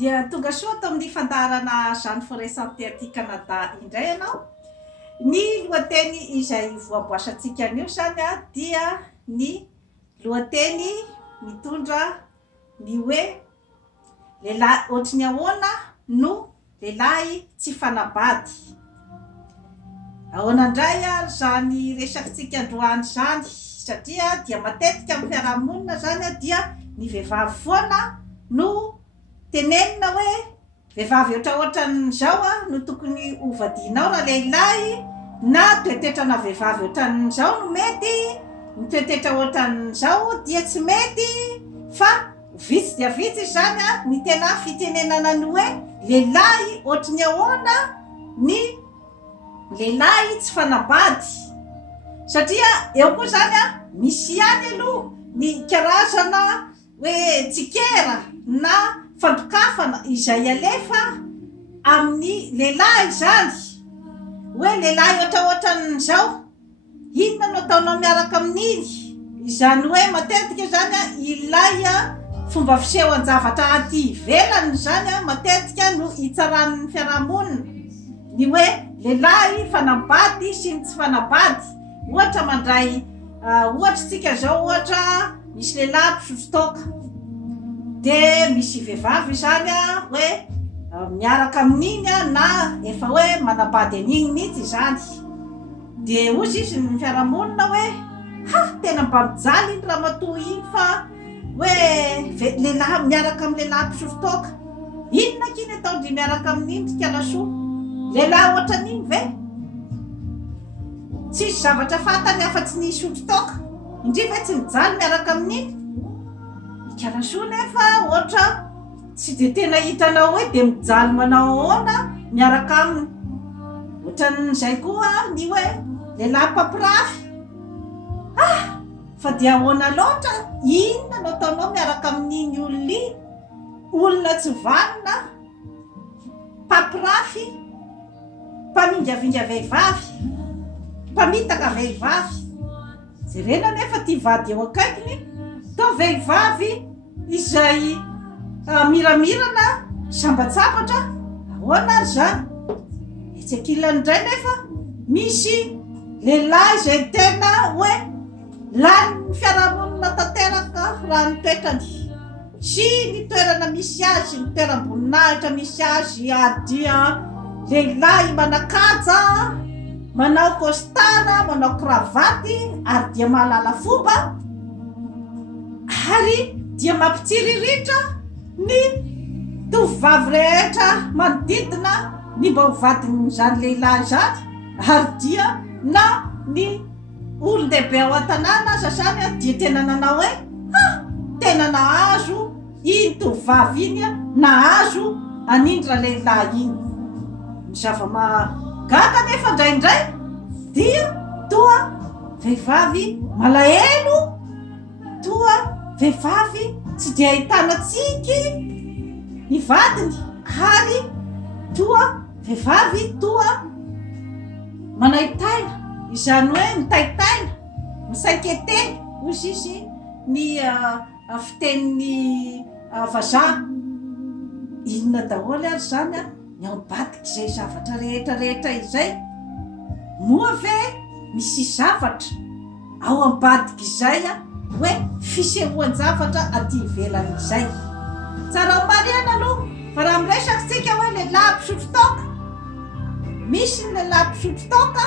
dia tonga soa tao amin'ny fandarana Jeanne Forest Santé aty Canada indray ianao. Ny lohateny izay voaboasantsika anio zany dia ny lohateny mitondra ny hoe lehilahy ohatriny ahoana no lehilahy tsy fanabady. Ahoana indray zany resakintsika androany zany satria dia matetika amin'ny fiarahamonina zany dia ny vehivavy foana no tenenina hoe vehivavy ohatraohatran'izao no tokony hovadianao raha lehilahy, na toetetrana vehivavy ohatran'izao no mety, ny toetetra ohatran'izao dia tsy mety, fa vitsy dia vitsy zany ny tena fitenenana ny hoe lehilahy ohatrany ahoana ny lehilahy tsy fanabady. Satria eo koa zany misy ihany aloha ny karazana hoe tsikera na fandokafana izay alefa amin'ny lehilahy zany, hoe lehilahy ohatraohatran'izao inona no ataonao miaraka amin'iny, izany hoe matetika zany ilay fomba fiseho an-javatra aty ivelany zany matetika no hitsaran'ny fiarahamonina ny hoe lehilahy fanabady sy ny tsy fanabady. Ohatra mandray ohatra tsika zao, ohatra misy lehilahy mpisotro toaka de misy vehivavy zany hoe miaraka amin'iny na efa hoe manabady an'iny mihitsy zany, de ozy izy ny fiarahamonina hoe tena mba mijaly iny raha matoa iny fa hoe lehilahy miaraka amin'ny lehilahy mpisotro toaka, inona kiny ataondry miaraka amin'iny kalasoa, lehilahy ohatran'iny ve? Tsisy zavatra fantany afa-tsy ny sotro toaka, indri ve tsy mijaly miaraka amin'iny? Kalasoa nefa ohatra tsy de tena hitanao hoe de mijaly manao ahoana miaraka aminy. Ohatran'izay koa ny hoe lehilahy mpampirafy, fa dia ahoana loatra, inona no ataonao miaraka amin'iny olona iny, olona tsy vanina, mpampirafy, mpamingavinga vehivavy, mpamitaka vehivavy. Jerena nefa ty vady eo akaikiny, to vehivavy izay miramirana sambatsabatra, ahoana zany? Etsy ankilany indray nefa misy lehilahy izay tena hoe lany ny fiarahamonina tanteraka raha ny toetrany sy ny toerana misy azy, ny toeram-boninahitra misy azy, dia lehilahy manakaja, manao kostara, manao kravaty, ary dia mahalala fomba, ary dia mampitsiriritra ny tovovavy rehetra manodidina ny mba hovadin'izany lehilahy zany, ary dia na ny olon-dehibe ao an-tanàna aza zany dia tena nanao hoe tena nahazo iny tovovavy iny, nahazo an'indra lehilahy iny. Ny zava-magaga nefa indraindray dia toa vehivavy malahelo, toa vehivavy tsy dia ahitana tsiky ny vadiny, ary toa vehivavy toa manaitaina, izany hoe mitaitaina, misaiketeny ozy izy ny fitenin'ny vazaha. Inona daholo ary zany ny ao ambadika izay zavatra rehetra izay, moa ve misy zavatra ao ambadika izay hoe fisehoan-javatra aty ivelany izay. Tsara marihana aloha fa raha miresakintsika hoe lehilahy mpisotro toaka, misy ny lehilahy mpisotro toaka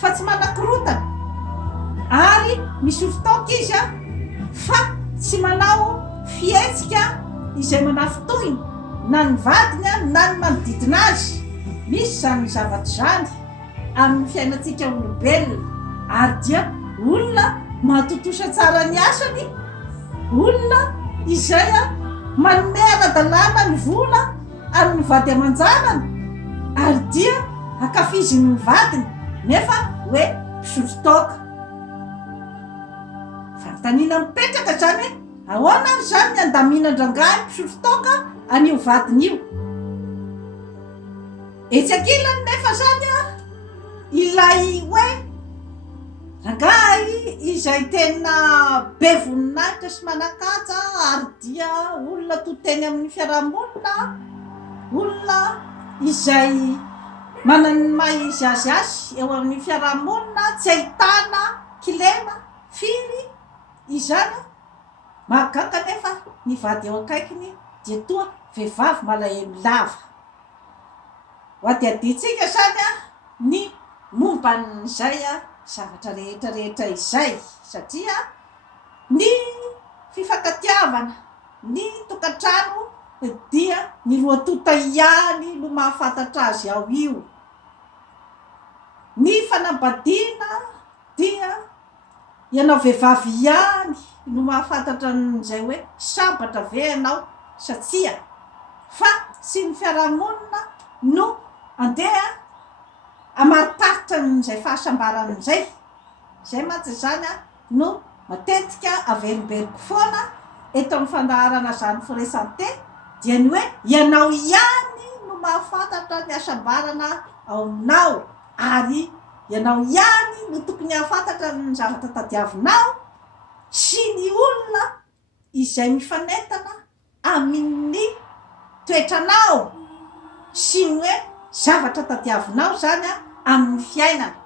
fa tsy manan-kirotana, ary misotro toaka izy fa tsy manao fihetsika izay manafitohina na ny vadiny na ny manodidina azy. Misy zany zavatra zany amin'ny fiainantsika olombelona, ary dia olona mahatotosa tsara ny asany, olona izay manome ara-dalàna ny vola ary ny vady aman-janany, ary dia akafiziny ny vadiny nefa hoe mpisotro toaka. Fanontaniana mipetraka zany ahoana ary zany ny andaminan-drangahy mpisotro toaka an'io vadiny io. Etsy ankilany nefa zany ilay hoe rangahy izay tena be voninahitra sy manakaja ary dia olona toteny amin'ny fiarahamonina, olona izay manany maha izy azy azy eo amin'ny fiarahamonina, tsy ahitana kilema firy izany mahagaga nefa ny vady eo akaikiny dia toa vehivavy malahelo lava. Ho adiaditsika zany ny momban'izay zavatra rehetrarehetra izay satria ny fifankatiavana, ny tokantrano dia ny roa tota ihany no mahafantatra azy ao io. Ny fanambadiana dia ianao vehivavy ihany no mahafantatra an'izay hoe sambatra ve ianao satria fa sy ny fiarahamonina no andeha amariparitra n'izay fahasambaran'izay. Zay mantsy zany no matetika averimberiko foana eto amin'ny fandaharana zany foresanté dia ny hoe ianao ihany no mahafantatra ny asambarana aonao ary ianao ihany no tokony hahafantatra ny zavatra tadiavinao sy ny olona izay mifanentana amin'ny toetranao sy ny hoe zavatra tadiavinao zany amin'ny fiainana.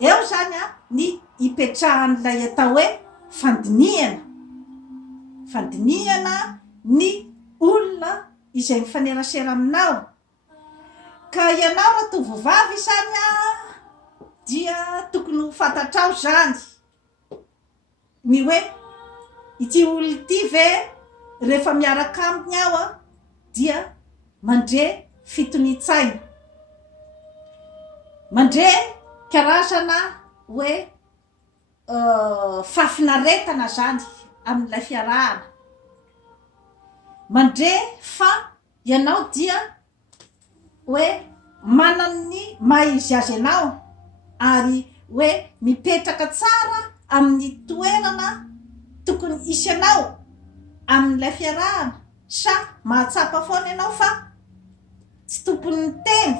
Eo zany ny ipetrahan'ilay atao hoe fandiniana. Fandiniana ny olona izay mifanerasera aminao. Ka ianao raha tovovavy zany dia tokony ho fantatrao zany ny hoe ity olona ity ve rehefa miaraka aminy aho dia mandre fitony-tsaina, mandre karazana hoe fafinaretana zany amin'ilay fiarahana, mandre fa ianao dia hoe manany maha izy azy ianao ary hoe mipetraka tsara amin'ny toerana tokony isy ianao amin'ilay fiarahana sa mahatsapa foana ianao fa tsy tompony teny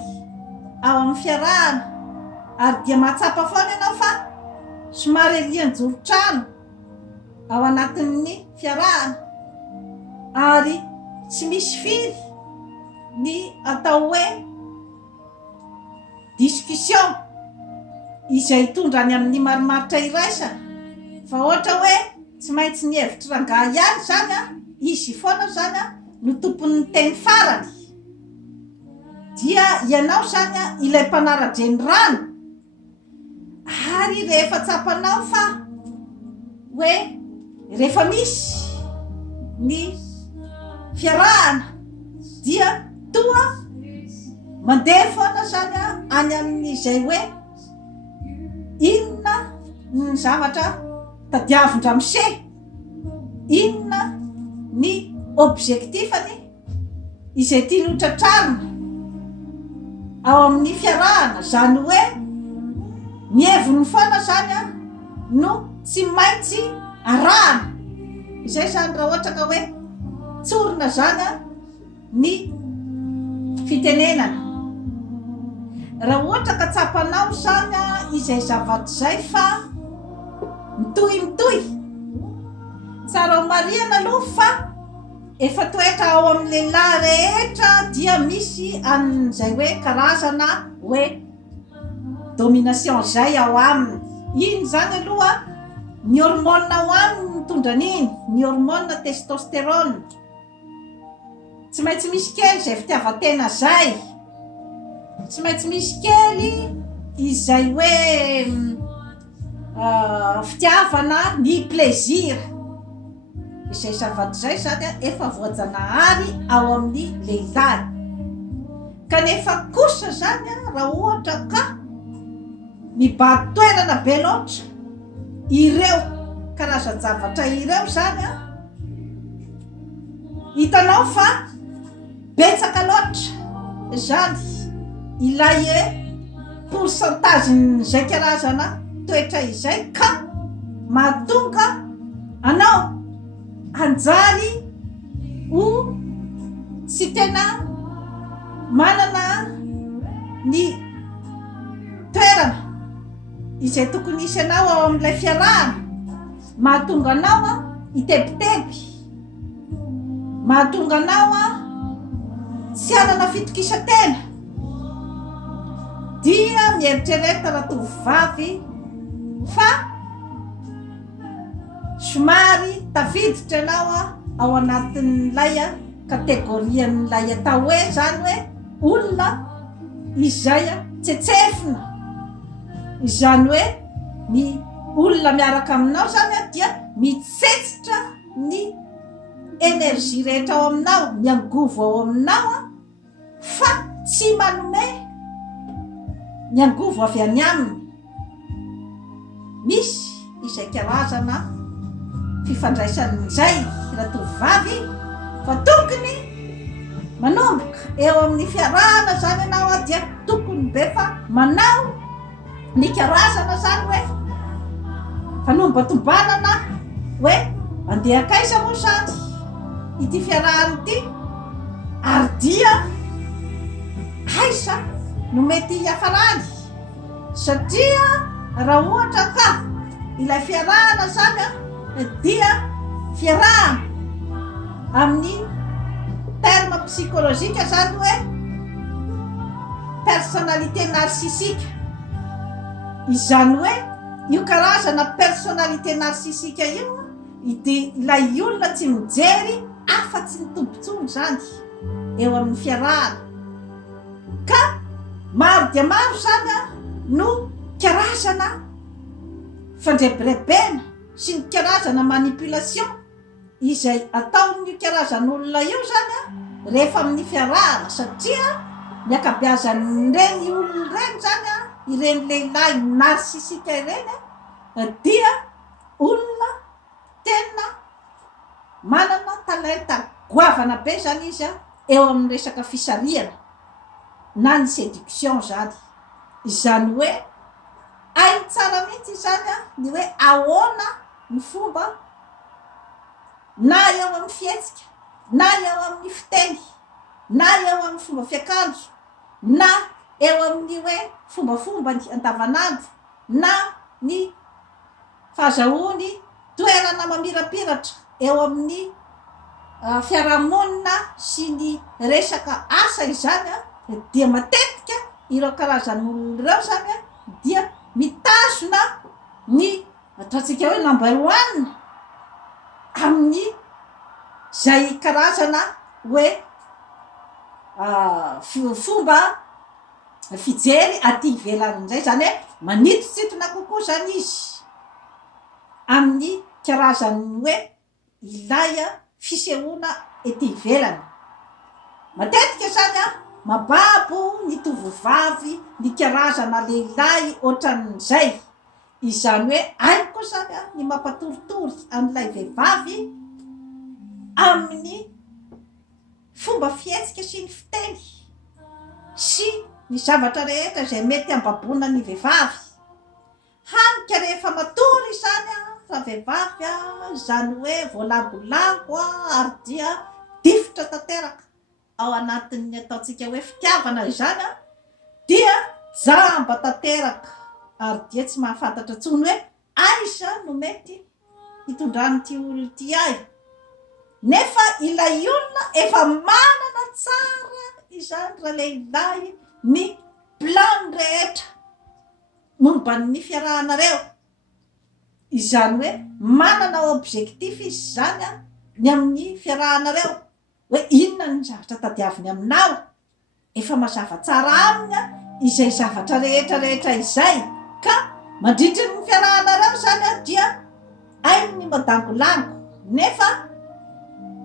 ao amin'ny fiarahana ary dia mahatsapa foana ianao fa somary rian-joro-trano ao anatin'ny fiarahana ary tsy misy firy ny atao hoe discussion izay tondra any amin'ny marimaritra iraisana fa ohatra hoe tsy maintsy ny hevitra rangahy ihany zany izy foana zany no tompon'ny teny farany dia ianao zany ilay mpanara-dreny rano ary rehefa tsapanao fa hoe rehefa misy ny fiarahana dia toa mandeha foana zany any amin'izay hoe inona ny zavatra tadiavin-dramose, inona ny objectifany izay tia notratrarina ao amin'ny fiarahana, zany hoe ny heviny foana zany no tsy maintsy arahana. Izay zany raha ohatra ka hoe tsorina zany ny fitenenana. Raha ohatra ka tsapanao zany izay zavatra zay fa mitohy tsara ho mariana aloha fa efa toetra ao amin'ny lehilahy rehetra dia misy an'izay hoe karazana hoe domination zay ao aminy. Iny zany aloha ny hormone ao aminy mitondra an'iny, ny hormone testostérone. Tsy maintsy misy kely zay fitiavan-tena zay, tsy maintsy misy kely izay hoe fitiavana ny plaisir. Izay zavatra zay zany efa voajanahary ao amin'ny lehilahy. Kanefa kosa zany raha ohatra ka mibady toerana be loatra ireo karazan-javatra ireo zany hitanao fa betsaka loatra zany ilay pourcentage-n'izay karazana toetra izay ka mahatonga anao anjary ho tsy tena manana ny toerana izay tokony isy anao ao amin'ilay fiarahana, mahatonga anao a itebiteby, mahatonga anao a tsy anana fitokisantena, dia mieritrereta raha tovovavy fa somary tafiditra ianao a ao anatin'ilay kategorian'ilay atao hoe zany hoe olona izay tsetsefina, izany hoe ny olona miaraka aminao zany a dia mitsetsitra ny energie rehetra ao aminao, miangovo ao aminao a fa tsy manome miangovo avy any aminy. Misy izay karazana fifandraisan'izay raha tovovavy fa tokony manomboka eo amin'ny fiarahana zany ianao a dia tokony be fa manao ny karazana zany hoe fanombatombanana hoe andeha akaiza moa zany ity fiarahana ity, ary dia aiza no mety hiafarany, satria raha ohatra ka ilay fiarahana zany a dia fiarahana amin'ny terme psychologique zany hoe personnalité narcissika, izany hoe io karazana personnalité narcissika io de ilay olona tsy mijery afa-tsy ny tompontsony zany eo amin'ny fiarahana, ka maro dia maro zany a no karazana fandrebirebena sy ny karazana manipulation izay ataon'io karazan'olona io zany a rehefa amin'ny fiarahana, satria ny akabeazan'ireny olona ireny zany a ireny lehilahy narcissika ireny dia olona tena manana talenta goavana be zany izy a eo amin'ny resaka fisariana na ny séduction zany, izany hoe ainy tsara mihitsy zany a ny hoe ahoana ny fomba na eo amin'ny fihetsika, na eo amin'ny fiteny, na eo amin'ny fomba fiakanjo, na eo amin'ny hoe fombafomba ny andavanandro, na ny fahazahoany toerana mamirapiratra eo amin'ny fiarahamonina sy ny resaka asa izany a dia matetika ireo karazan'olona ireo zany a dia mitazona ny ataontsika hoe number 1 amin'ny zay karazana hoe fomba fijery aty ivelan'izay, zany hoe manitositona kokoa zany izy amin'ny karazany hoe ilay fisehoana ety ivelany. Matetika zany a mababo ny tovovavy ny karazana lehilahy ohatran'izay, izany hoe aiko zany a ny mampatoritory amin'ilay vehivavy amin'ny fomba fihetsika sy ny fiteny sy ny zavatra rehetra zay mety ambabona ny vehivavy, hanika rehefa matory zany a raha vehivavy a zany hoe voalangolango a ary dia difotra tanteraka ao anatin'ny ataontsika hoe fitiavana izany a dia jamba tanteraka ary dia tsy mahafantatra tsony hoe aiza no mety hitondrany'ity olona ty ahy, nefa ilay olona efa manana tsara izany raha lehilahy ny plan rehetra momban'ny fiarahanareo, izany hoe manana objectif izy zany a ny amin'ny fiarahanareo hoe inona ny zavatra tadiaviny aminao, efa mazava tsara aminy a izay zavatra rehetra izay, ka mandritra ny fiarahanareo zany a dia ainy ny madangolango, nefa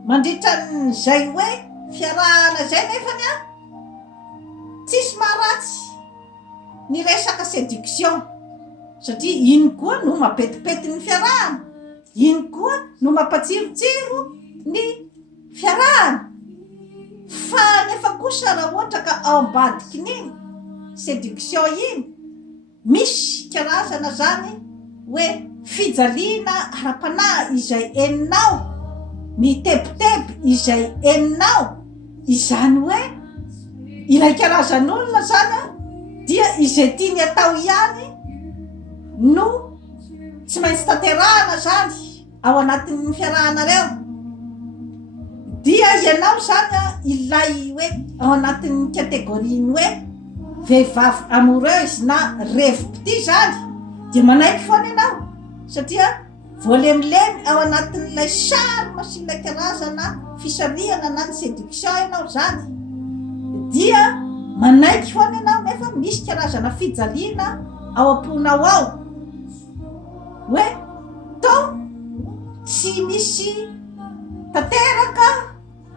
mandritra n'izay hoe fiarahana zay nefany a tsisy maharatsy ny resaka séduction, satria iny koa no mapetipety ny fiarahana, iny koa no mampatsirotsiro ny fiarahana, fa nefa kosa raha ohatra ka ao ambadikin'iny séduction iny misy karazana zany hoe fijaliana ara-panahy izay eninao, mitebiteby izay eninao, izany hoe ilay karazan'olona zany a dia izay tiany atao ihany no tsy maintsy tanterahana zany ao anatin'ny fiarahanareo dia ianao zany ilay hoe ao anatin'ny kategoriany hoe vehivavy amoureuse na revi-pity zany dia manaiky foana ianao satria voalemilemy ao anatin'ilay charme sy ilay karazana fisaliana na ny séduction ianao zany dia manaiky foana ianao nefa misy karazana fijaliana ao am-ponao ao hoe to tsy misy tanteraka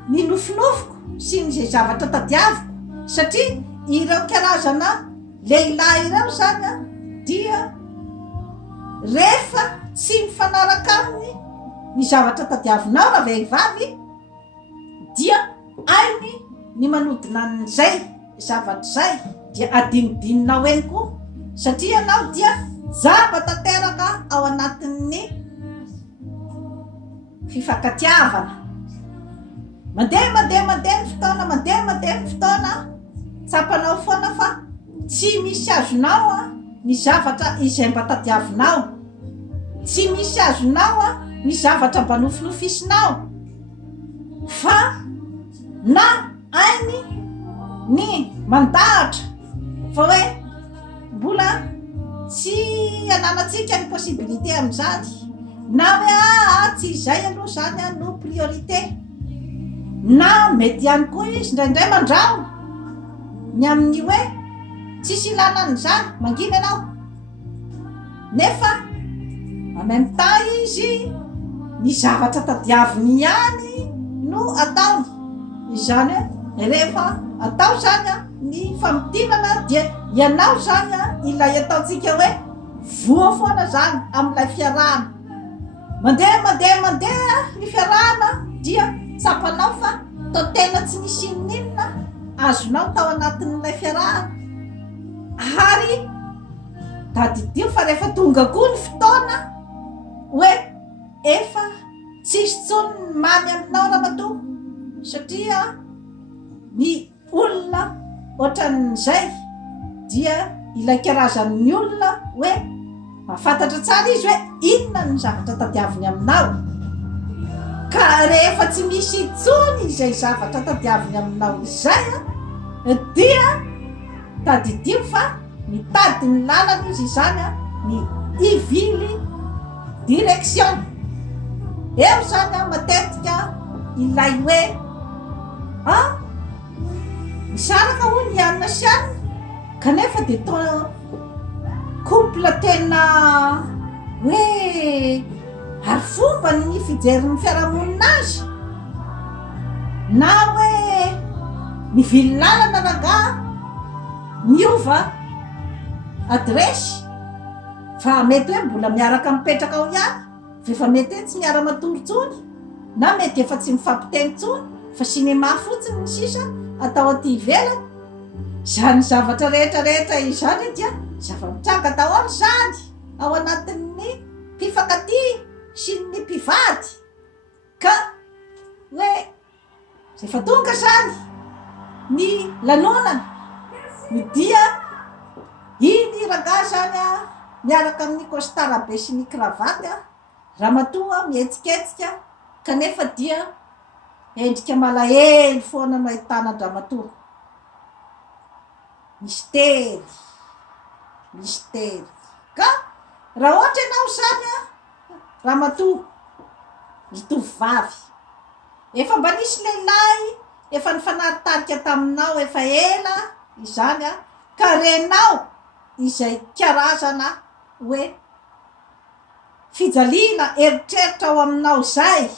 ny nofinofiko sy ny zay zavatra tadiaviko satria ireo karazana lehilahy ireo zany dia rehefa tsy mifanaraka aminy ny zavatra tadiavinao raha vehivavy dia ainy ny manodina an'izay zavatra zay dia adinodinonao eny koa satria anao dia zava tanteraka ao anatin'ny fifankatiavana mandeha ny fotoana tsapanao foana fa tsy misy azonao ny zavatra izay mba tadiavinao tsy misy azonao ny zavatra mba nofinofisinao fa na ainy ny mandahatra fa hoe mbola tsy ananatsika ny possibilité am'izany na hoe tsy izay aloha zany no priorité na mety ihany koa izy indraindray mandrao ny amin'ny hoe tsisy ilanany zany mangina ianao nefa en même temps izy ny zavatra tadiaviny ihany no ataony izany hoe rehefa atao zany ny famidinana dia ianao zany ilay ataontsika hoe voa foana zany amin'ilay fiarahana mandeha ny fiarahana dia tsapanao fa to tena tsy nisy ninona azonao tao anatin'ilay fiarahana ary tadidio fa rehefa tonga koa ny fotoana hoe efa tsisy tsony ny mamy aminao ramatoa satria ny olona ohatran'izay dia ilay karazan'ny olona hoe mahafantatra tsara izy hoe inona ny zavatra tadiaviny aminao ka rehefa tsy misy tsony izay zavatra tadiaviny aminao izay dia tadidio fa mitady ny lalana izy izany ny ivily direction eo zany matetika ilay hoe misaraka ho ny anina sy anina kanefa de to couple tena hoe ary fomba ny fijeriny fiarahamonina azy na hoe mivily lalana raga miova adresy fa mety hoe mbola miaraka mipetraka ao ihany fefa mety hoe tsy miara-matoritsony na mety efa tsy mifampitenitsony fa cinéma fotsiny ny sisa atao aty ivelany zany zavatra rehetrarehetra izany dia zava-mitranga daholo zany ao anatin'ny mpifankaty sy ny mpivady ka hoe rehefa tonga zany ny lanonana ny dia iny raga zany miaraka amin'ny costard be sy ny cravaty ramatoa mihetsiketsika kanefa dia endrika malahelo foana no ahitana-dramatoa mystère ka raha ohatra ianao zany ramatoa tovovavy efa mba nisy lehilahy efa nifanahitarika taminao efa ela izany ka renao izay karazana hoe fijaliana eritreritra ao aminao zay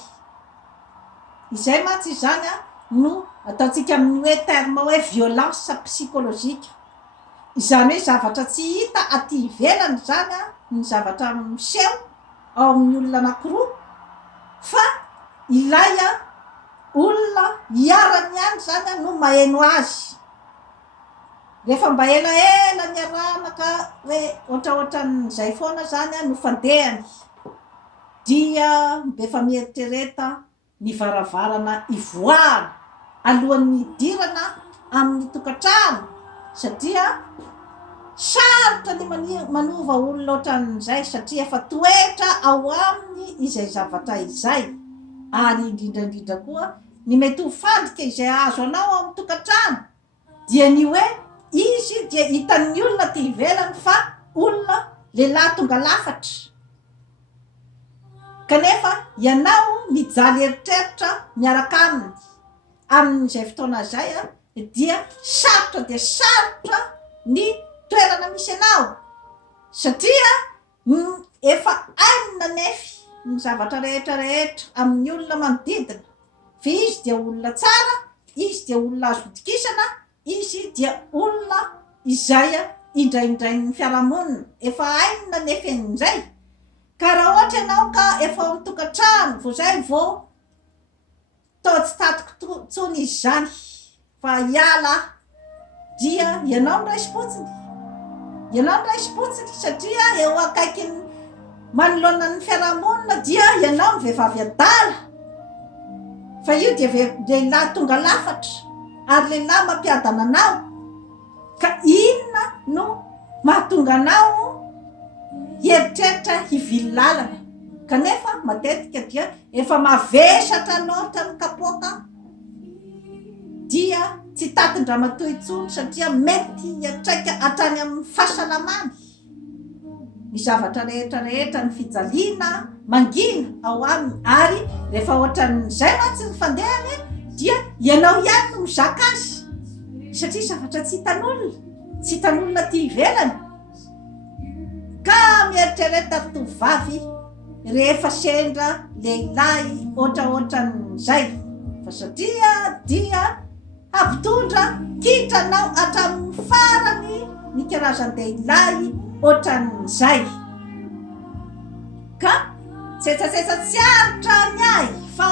izay mantsy zany no ataontsika amin'ny hoe terme hoe violence psychologique izany hoe zavatra tsy hita aty ivelany zany ny zavatra miseho ao amin'ny olona anankiroa fa ilay olona hiarany ihany zany no maheno azy rehefa mba elaela niarana ka hoe ohatraohatran'izay foana zany no fandehany dia mbefa mieritrereta ny varavarana ivoahana alohan'ny idirana amin'ny tokantrano satria sarotra ny manova olona ohatran'izay satria efa toetra ao aminy izay zavatra izay. Ary indrindrandrindra koa ny mety ho fandrika izay azo anao amin'ny tokantrano dia ny hoe izy dia hitan'ny olona ty ivelany fa olona lehilahy tonga lafatra, kanefa ianao mijaly eritreritra miaraka aminy amin'izay fotoana zay dia sarotra ny toerana misy anao satria efa aina nefy ny zavatra rehetra amin'ny olona manodidina fa izy dia olona tsara, izy dia olona azo itokisana, izy dia olona izay indraindray ny fiarahamonina efa aina nefy an'izay. Ka raha ohatra ianao ka efa ao tokantrano vo zay vo tao tsy tatiko tsony izy zany fa hiala dia ianao no raisy-potsiny satria eo akaiky manoloana ny fiarahamonina dia ianao ny vehivavy adala fa io dia lehilahy tonga lafatra ary lehilahy mampiadana anao, ka inona no mahatonga anao hieritreritra hivily lalana. Kanefa matetika dia efa mavesatra loatra ny kapoaka dia tsy tatindramatoa intsony satria mety hiatraika hatrany amin'ny fahasalamany ny zavatra rehetra ny fijaliana mangina ao aminy. Ary rehefa ohatran'izay mantsy ny fandehany dia ianao ihany no mizaka azy satria zavatra tsy hitan'olona ty ivelany. Ka mieritrereta tovavy rehefa sendra lehilahy ohatran'izay fa satria dia ampitondra kitranao hatramin'ny farany ny karazan-dehilahy ohatran'izay. Ka tsetsatsetsy aritra ny ahy fa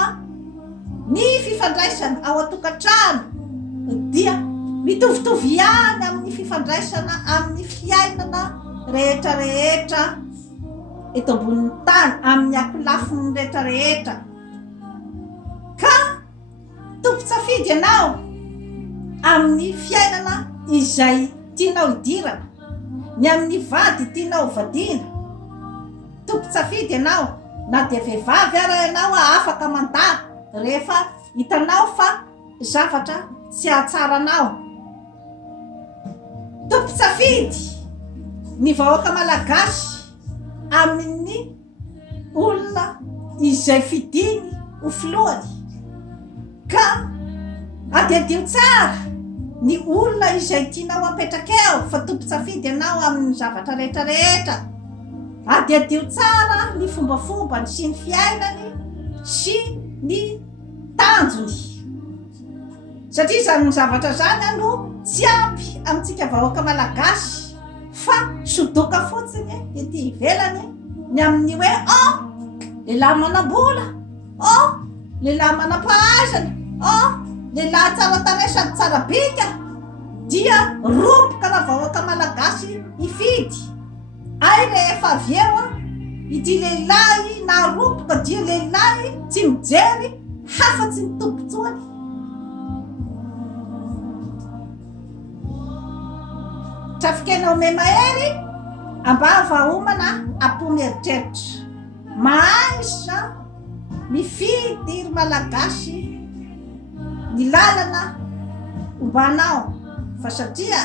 ny fifandraisana ao atokantrano dia mitovitovy ihany amin'ny fifandraisana amin'ny fiainana rehetra eto ambonin'ny tany, amin'ny akolafiny rehetra. Ka tompo-tsafidy ianao amin'ny fiainana izay tianao hidirana, ny amin'ny vady tianao vadiana. Tompo-tsafidy ianao na dia vehivavy ara ianao afaka mandà rehefa hitanao fa zavatra tsy ahatsaranao. Tompo-tsafidy ny vahoaka malagasy amin'ny olona izay fidiny ho filohany, ka adiadio tsara ny olona izay tianao apetraka eo fa tompo-tsafidy ianao amin'ny zavatra rehetra. Adiadio tsara ny fombafombany sy ny fiainany sy ny tanjony satria zany zavatra zany no tsy ampy amintsika vahoaka malagasy fa sodoka fotsiny ety ivelany ny amin'ny hoe lehilahy manam-bola, lehilahy manam-pahaizana, lehilahy tsara tarehy sady tsara bika dia rompoka raha vahoaka malagasy ifidy. Ay rehefa avy eo ity lehilahy na rompoka dia lehilahy tsy mijery hafatsy ny tompontsoany. Trafikenao memahery ambava homana apomy eritreritra mahaisa mifidy ry malagasy ny lalana ombanao fa satria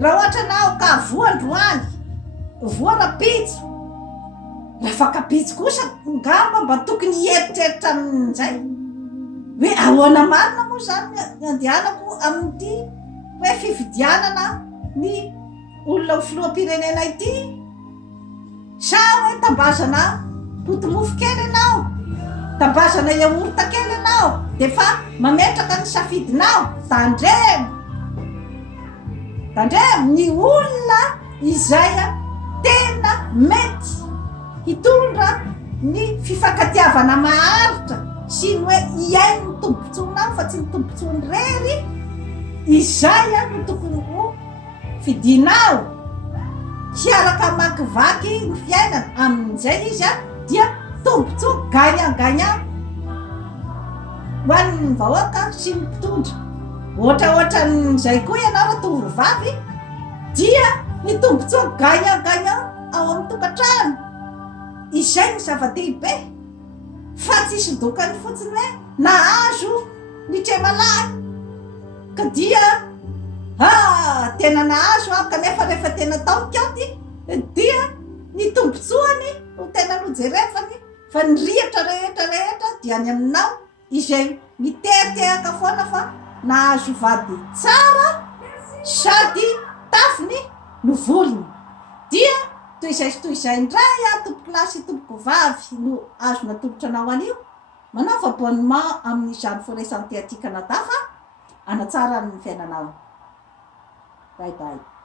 raha ohatra anao ka voandroany voarapitso rafakapitso kosa ngamba mba tokony hieritreritra amin'izay hoe ahoana marina moa zany andehanako amin'ity hoe fifidianana ny olona ho filoham-pirenena ity, sa hoe tambazana potomofo kely ianao, tambazana yaourta kely ianao de fa mametraka ny safidinao. Tandremo ny olona izay tena mety hitondra ny fifankatiavana maharitra sy ny hoe iainy ny tombotsonao fa tsy ny tombotsony rery, izay no tokony ho fidinao hiaraka makivaky ny fiainana. Amin'izay izy dia tombotso gagnant ho an'ny vahoaka sy ny mpitondra. Ohatran'izay koa ianao raha tovovavy dia ny tombontsoa gagnagagna ao amin'ny tokantrano. Izay ny zava-dehibe fa tsisy dokany fotsiny hoe nahazo ny tremalahy ka dia tena nahazo kanefa rehefa tena tao katy dia ny tombotsoany no tena nojerevany fa ny rihatra rehetra dia any aminao izay mitehatehaka foana fa nahazo vady tsara sady tafiny no volony. Dia toy izay indray tompoko lahy sy tompoko vavy no azona tombotra anao anio manao fa abonnement amin'izany foresanté atika natafa anatsara ny fiainanao. Bye bye.